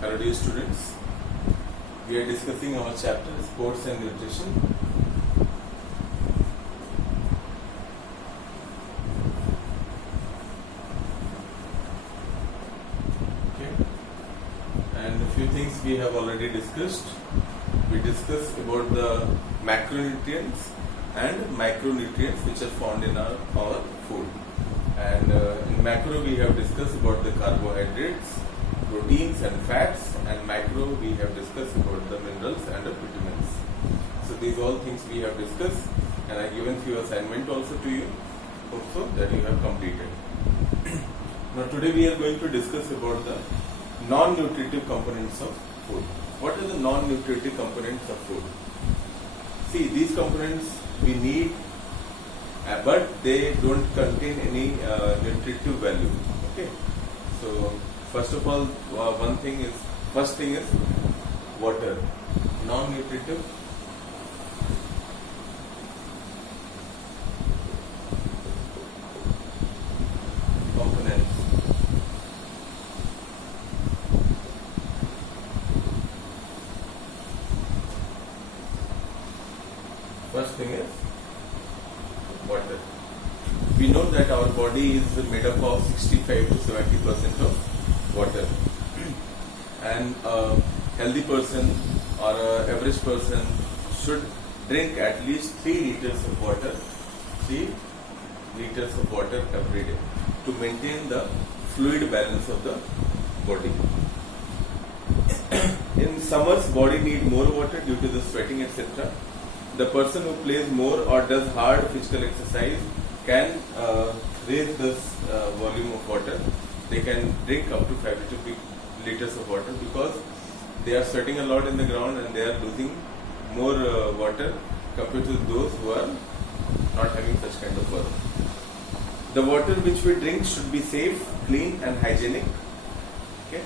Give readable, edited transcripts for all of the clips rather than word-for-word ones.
Hello dear students, we are discussing our chapter Sports and Nutrition. Okay, and a few things we have already discussed. We discussed about the macronutrients and micronutrients which are found in our food. And in macro we have discussed about the carbohydrates, proteins and fats, and micro we have discussed about the minerals and the vitamins. So these all things we have discussed, and I given few assignment also to you, also that you have completed. Now today we are going to discuss about the non-nutritive components of food. What are the non-nutritive components of food? See, these components we need, but they don't contain any nutritive value. Okay, so first of all, first thing is water. Non-nutritive components. First thing is water. We know that our body is made up of 65 to 70% of water, and a healthy person or an average person should drink at least 3 liters of water, 3 liters of water every day to maintain the fluid balance of the body. In summers, body need more water due to the sweating, etc. The person who plays more or does hard physical exercise can raise this volume of water. They can drink up to 5 liters of water because they are sweating a lot in the ground and they are losing more water compared to those who are not having such kind of work. The water which we drink should be safe, clean and hygienic. Okay.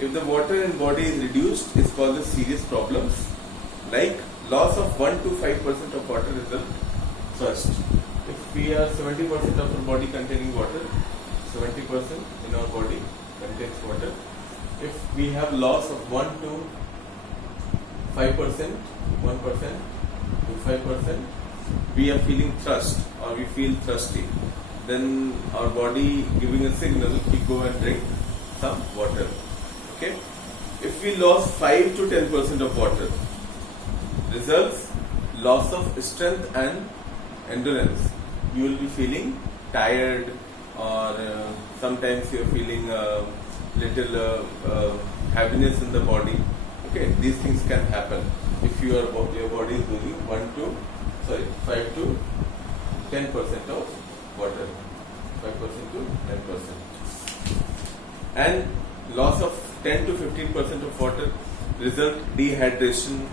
If the water in body is reduced, it causes serious problems like loss of 1 to 5% of water result first. If we are 70% of our body containing water, 70% in our body contains water. If we have loss of 1 to 5%, 1% to 5%, we are feeling thirst or we feel thirsty. Then our body giving a signal, we go and drink some water. Okay. If we lost 5 to 10% of water, results loss of strength and endurance. You will be feeling tired, or sometimes you are feeling little heaviness in the body. Okay, these things can happen if your body is losing 5 to 10% of water, 5% to 10%, and loss of 10 to 15% of water result dehydration,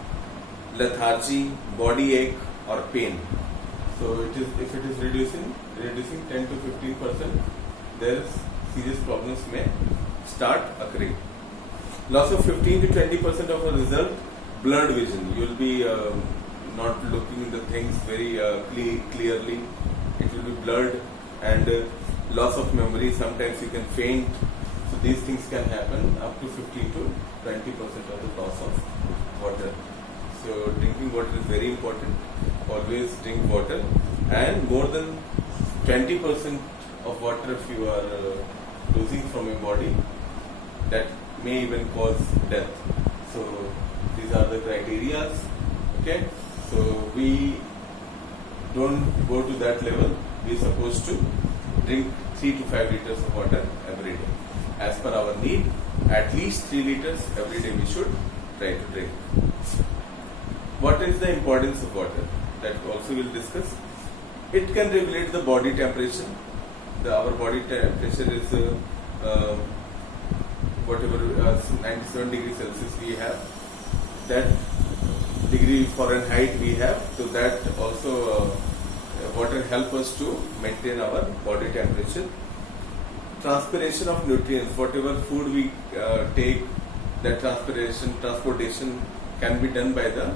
lethargy, body ache or pain. So if it is reducing 10 to 15%, there serious problems may start occurring. Loss of 15 to 20% of a result, blurred vision. You will be not looking the things very clearly. It will be blurred, and loss of memory. Sometimes you can faint. So these things can happen up to 15 to 20% of the loss of water. So drinking water is very important. Always drink water, and more than 20% of water if you are losing from your body, that may even cause death. So these are the criteria. Okay, so we don't go to that level. We are supposed to drink 3 to 5 liters of water every day. As per our need, at least 3 liters every day we should try to drink. What is the importance of water? That also we'll discuss. It can regulate the body temperature. Our body temperature is whatever 97 degrees Celsius we have. That degree Fahrenheit we have. So that also water help us to maintain our body temperature. Transpiration of nutrients. Whatever food we take, that transportation can be done by the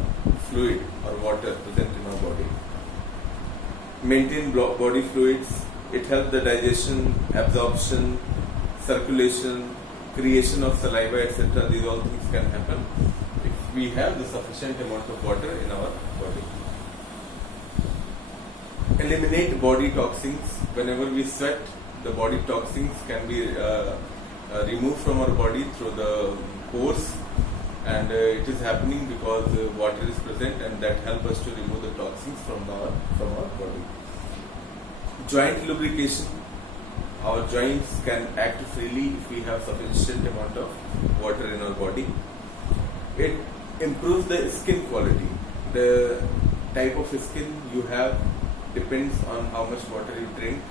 fluid or water present in our body. Maintain body fluids. It helps the digestion, absorption, circulation, creation of saliva, etc. These all things can happen if we have the sufficient amount of water in our body. Eliminate body toxins. Whenever we sweat, the body toxins can be removed from our body through the pores, and it is happening because water is present, and that helps us to remove the toxins from our body. Joint lubrication. Our joints can act freely if we have sufficient amount of water in our body. It improves the skin quality. The type of skin you have depends on how much water you drink.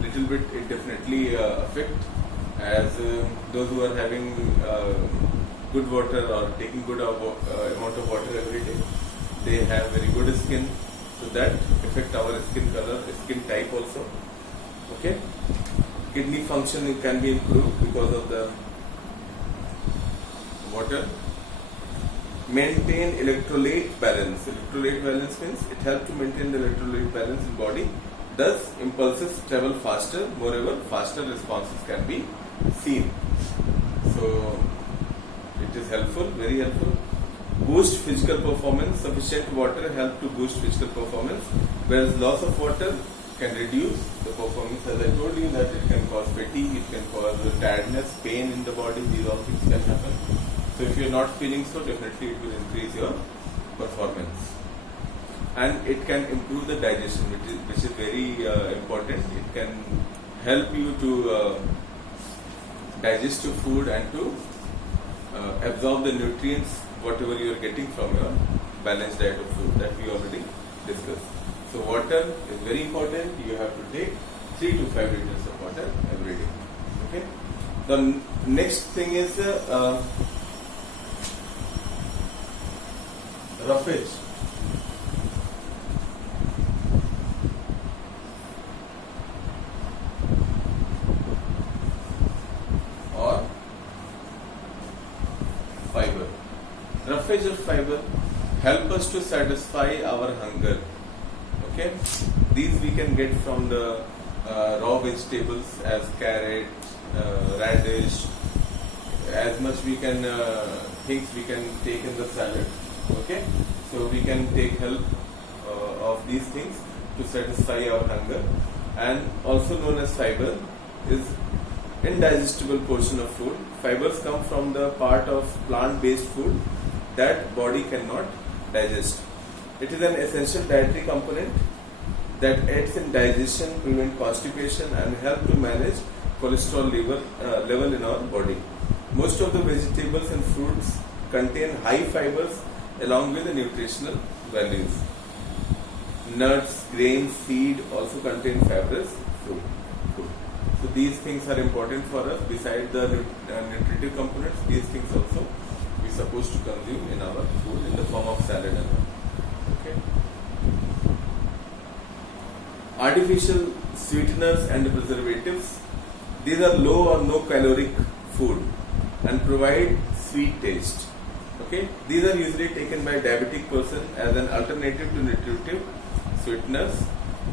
Little bit it definitely affect, as those who are having good water or taking good amount of water every day, they have very good skin, so that affect our skin color, skin type also. Okay. Kidney function can be improved because of the water. Maintain electrolyte balance. Electrolyte balance means it helps to maintain the electrolyte balance in body. Thus, impulses travel faster. Moreover, faster responses can be seen. So, it is helpful, very helpful. Boost physical performance. Sufficient water help to boost physical performance, whereas loss of water can reduce the performance. As I told you that it can cause fatigue, it can cause tiredness, pain in the body. These all things can happen. So if you are not feeling so, definitely it will increase your performance. And it can improve the digestion, which is very important. It can help you to digest your food and to absorb the nutrients whatever you are getting from your balanced diet of food that we already discussed. So water is very important. You have to take 3 to 5 liters of water every day. Okay. The next thing is roughage. Or fiber. Roughage of fiber help us to satisfy our hunger. Okay, these we can get from the raw vegetables as carrot, radish, as much we can things we can take in the salad. Okay, so we can take help of these things to satisfy our hunger. And also known as fiber is indigestible portion of food. Fibers come from the part of plant-based food that body cannot digest. It is an essential dietary component that aids in digestion, prevent constipation, and help to manage cholesterol level in our body. Most of the vegetables and fruits contain high fibers along with the nutritional values. Nuts, grains, seed also contain fibrous food. So these things are important for us. Besides the nutritive components, these things also we are supposed to consume in our food in the form of salad and all. Okay. Artificial sweeteners and preservatives. These are low or no caloric food and provide sweet taste. Okay. These are usually taken by diabetic person as an alternative to nutritive sweeteners.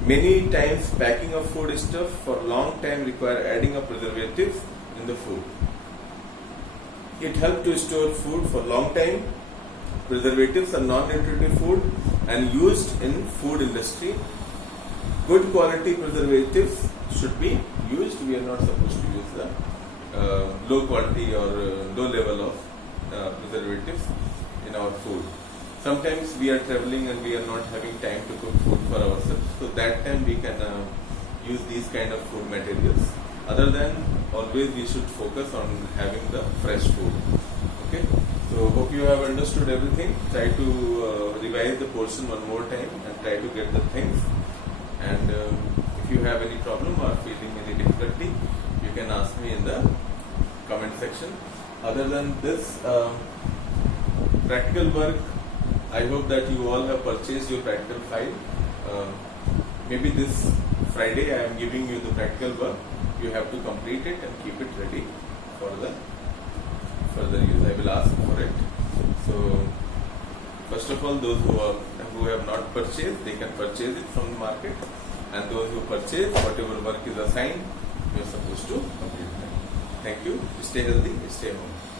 Many times packing of food stuff for long time require adding of preservatives in the food. It helps to store food for long time. Preservatives are non-nutritive food and used in food industry. Good quality preservatives should be used. We are not supposed to use the low quality or low level of preservatives in our food. Sometimes we are traveling and we are not having time to cook food for ourselves. So that time we can use these kind of food materials. Other than always we should focus on having the fresh food. Okay. So hope you have understood everything. Try to revise the portion one more time and try to get the things. And if you have any problem or feeling any difficulty, you can ask me in the comment section. Other than this practical work, I hope that you all have purchased your practical file. Maybe this Friday I am giving you the practical work. You have to complete it and keep it ready for the further use. I will ask for it. So first of all, those who have not purchased, they can purchase it from the market, and those who purchase, whatever work is assigned, you are supposed to complete it. Thank you. stay healthy, stay home.